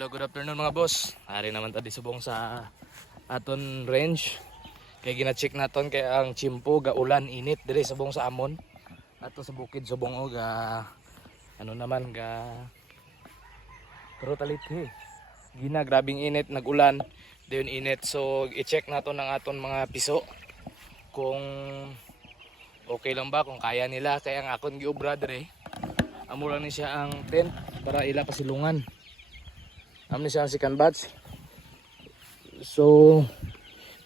Hello, good afternoon mga boss. Hari naman tadi subong sa aton range. Kaya gina-check naton kay ang chimpo gaulan init diri subong sa amon. Ato sa bukid subong og ano naman ga pero talit gina grabing init nagulan dayon init, so i-check naton ang aton mga piso kung okay lang ba, kung kaya nila. Kaya ang akon giobra diri amo lang ni siya ang tent para ila pasilungan. Amo ni siya ang second batch. So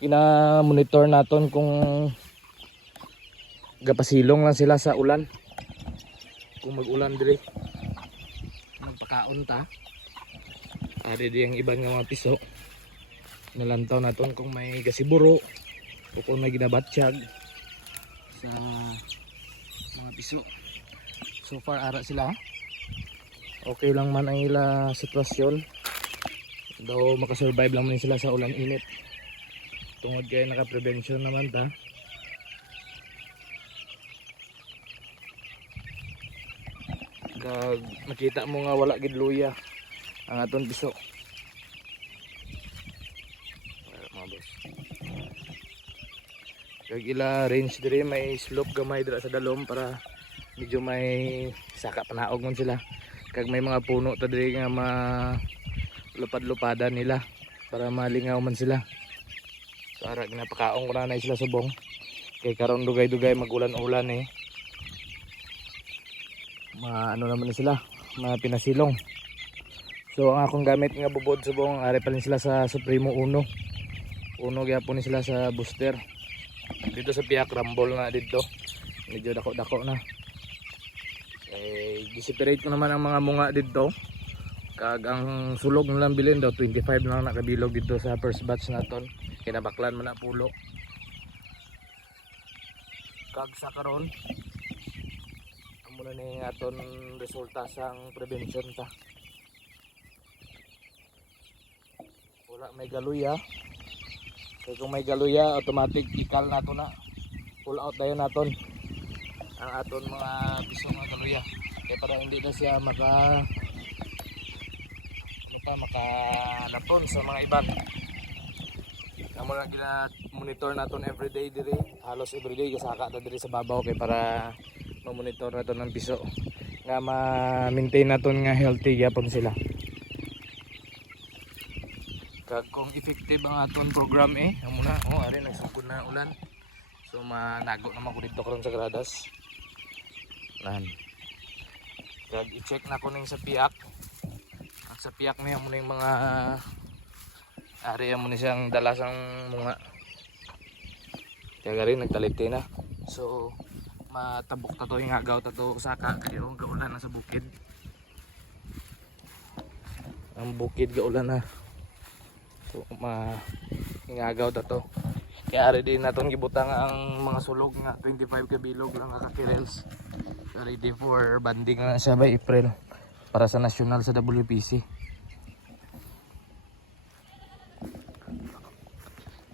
gina-monitor naton kung gapasilong lang sila sa ulan. Kung mag-ulan diri magpakaon ta. Ari di ang ibang nga mga piso. Nalantaw naton kung may gasiburo o kung may ginabatsyag sa mga piso. So far ara sila. Okay lang man ang ila sitwasyon. Daw makasurvive lang man sila sa ulan init. Tungod kay naka-prevention naman ta. Kag makita mo nga wala gid luya ang aton piso. Mga boss. Kag ila range diri may slope gamay dira sa dalom para medyo may saka panaog man sila. Kag may mga puno ta diri nga lupad-lupadan nila para malingaw man sila. So ara ginapakaon ko na sila subong. Kay karon dugay-dugay magulan-ulan ano naman na sila, pinasilong. So ang akong gamit nga bubod subong, ari pa rin sila sa Supremo 1 gyapon ni sila sa booster. Dito sa Piak Rumble na dito. Medyo dako-dako na. Diseparate ko naman ang mga munga dito. Kag ang sulog na lang bilin daw 25 na nakabilog dito sa first batch naton. Kinabaklan man na pulo. Kag sa karon amo na ni aton resulta sang prevention ta. Wala may galuya. Kaya kung may galuya, automatic ikal nato na. Pull out dayon naton ang aton mga piso nga galuya. Kaya para hindi na siya makanaton sa mga iban. Amo na gina-monitor naton everyday diri. Halos everyday kasaka ta diri sa babaw kay para ma-monitor naton ang piso nga ma-maintain naton nga healthy gyapon sila. Kag kung effective ang aton program amo na ari nagsugod na ulan. So manago naman ko dito karon sa gradas. Nan. Kag i-check na ko ning sa piak. Ang sa piak niya mo ning mga ari mo ni siyang dalasang mga. Kaya rin nagtalite na. So matabok ta to ingagaw ta to saka kay gaulan na sa bukid. Ang bukid gaulan na. So ingagaw ta to. Kaya ari din naton gibutang ang mga sulog nga 25 ka bilog lang ka kirels. Ready for banding na siya by April para sa national sa WPC.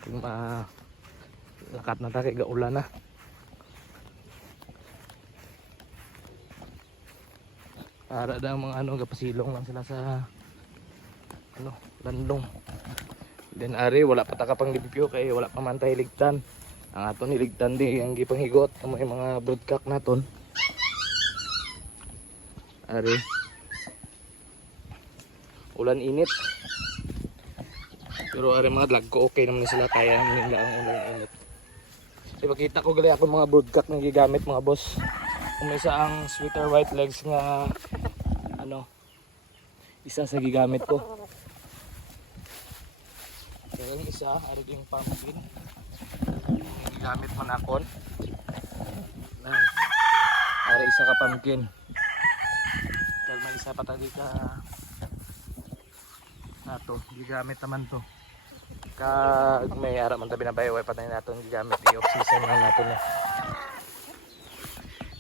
Kung lakat na ta kay gaulan na. Para daw mga gapasilong lang sila sa landong. Then ari wala pa ta kapang libipyo kay wala pa man tay ligtan. Ang aton iligtan di ang gipanghigot ang mga broodcock naton. Ari ulan init. Pero ari mga lag ko okay naman sila, kaya nila ang ulan init. Ipakita ko gali ako mga broodcock na gigamit mga boss. Kung may isa ang sweater white legs nga isa sa gigamit ko. Kaya yung isa ari yung pumpkin gigamit man akon. Ari isa ka pumpkin. Kaya may isa pa tadi ka nato gigamit naman to. Kag may ara man tabi na bayo way patay naton gigamit i-off season na nato na.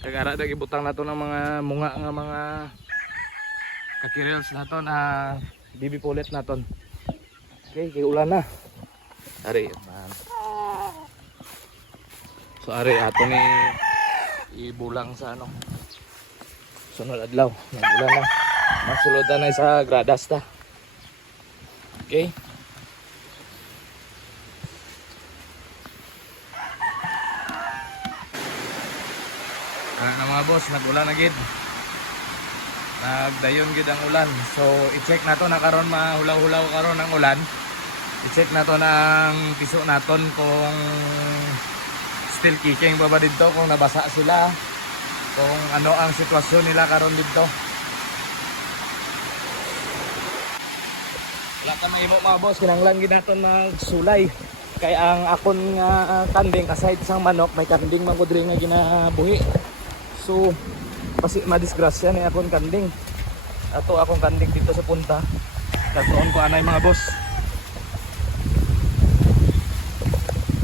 Kag ara dag ibutang nato ng mga munga nga mga kakirels naton bibi pulet naton. Okay, kay ulan na. Ari man. So ari ato ni ibulang sa sunod adlaw. Nag-ulan na. Masulod na sa gradas ta. Okay? Wala na mga boss, nag-ulan na gid. Nagdayon gid ang ulan. So i-check nato na karon mahulaw-hulaw karon ang ulan. I-check nato ng piso naton kung still kicking ba ba dito, kung nabasa sila, kung ano ang sitwasyon nila karon dito. Wala ka mahimo mga boss, kinanglan gid naton magsulay. Kay ang akon nga kanding aside sang manok, may kanding man gud rin nga ginabuhi. So kasi madisgrasya ni akong kanding. Ato akong kanding dito sa punta. Katuon ko anay mga boss.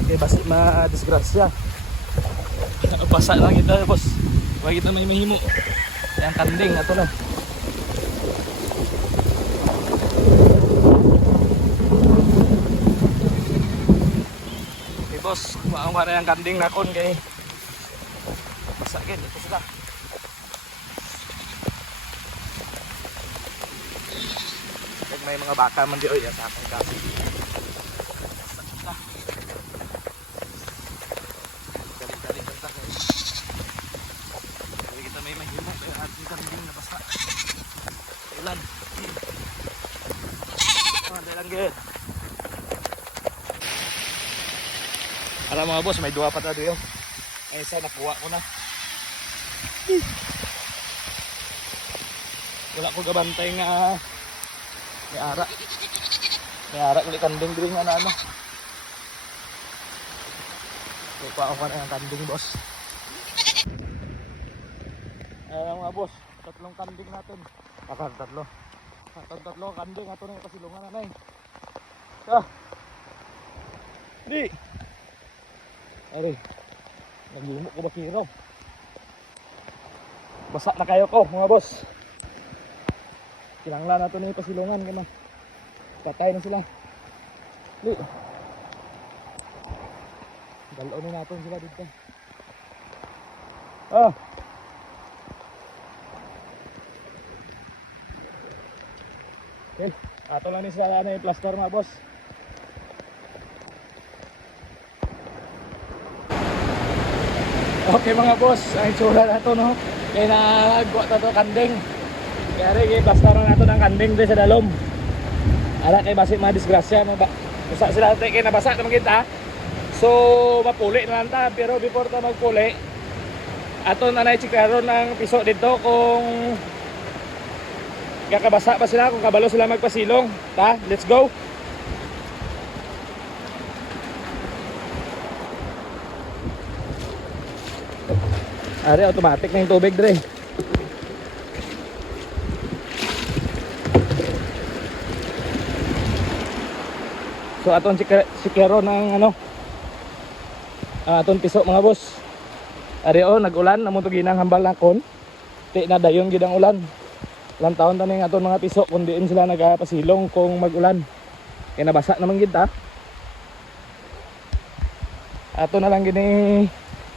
Okay, basi madisgrasya. Basa lang kita boss. Huwag kita may mahimo. Yang kanding ato na. Okay boss, kumaang wala yung kanding nakon kay basa gid ito sila. May mga baka man di oy sa akong kasi. Dali-dali kanta kay. Dali kita may mahimo kay ating kambing na basa. Ulan. Dali lang gid. Alam mga boss, may duwa pa ta diyo. Ay isa nakuha ko na. Wala ko gabantay nga may ara ulit kanding din nga na ano. Kuha ako na ng kanding boss. Ayan mga boss, tatlong kanding natin. Tatlo kanding ato na yung pasilungan na eh. Di ari naglumok ko ba kiro. Basa na kayo ko mga boss. Kinanglan nato na yung pasilungan kaya patay na sila. Di dalawin natin sila dito. Okay, ato lang ni sila na yung plaster mga boss. Okay mga boss, ang itsura na ito no. Kaya nagwa na ito kanding. Kaya rin plaster na ito ng kanding doon sa dalom. Ala kay basi madisgrasya basa sila natin kaya nabasa naman kita. So mapuli na lang ta. Pero before ta magpuli, ato na na-chikaron ng piso dito kung kakabasa pa sila, kung kabalo sila magpasilong. Ta, let's go. Ari, automatic na yung tubig dre. So aton sikero ng ano, aton piso mga boss. Ari o, nag-ulan, namon to ginang hambal nakon. Ti na dayon gid ang ulan. Ilang taon taning aton mga piso kun diin sila nagapasilong kung mag-ulan. Kaya nabasa naman gid ta. Ato na lang gini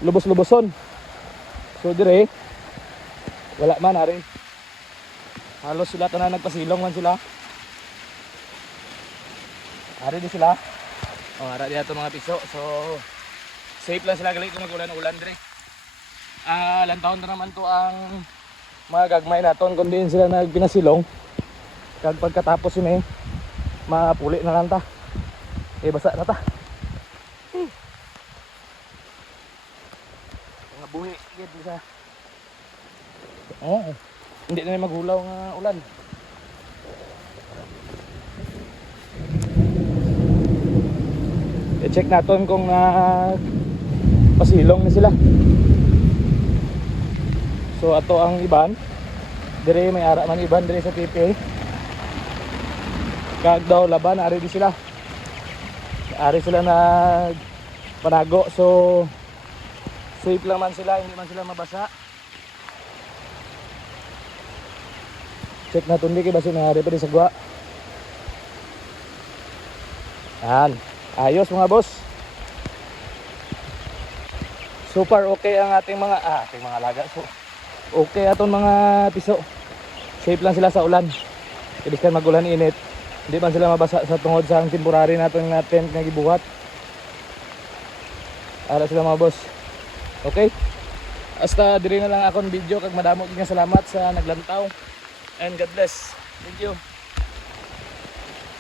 lubos-luboson. So dire wala man ari. Halos sila tanan nagpasilong man sila. Ari di sila. Oh, ara di ato mga piso. So safe lang sila gali kung mag-ulan dire. Ilang taon na naman to ang mga gagmay naton kung diin sila nagpinasilong. Kag pagkatapos yun mapuli na lang ta. Basa na ta. Mga buhi gid sa. Hindi na maghulaw nga ulan. I-check naton kung pasilong na sila. So ato ang iban. Dire may ara man iban dire sa TP. Kag daw laban ari di sila. Ari sila na panago, so safe lang man sila, hindi man sila mabasa. Check na tundi kay basi nangyari pa din sa gwa. Yan, ayos mga boss. Super okay ang ating mga laga. So okay aton mga piso. Safe lang sila sa ulan. Ibig kan magulan init. Hindi man sila mabasa sa tungod sa ang temporary natin nga tent nga gibuhat. Ara sila mga boss. Okay? Hasta diri na lang akong video kag madamo gyud nga salamat sa naglantaw. And God bless. Thank you.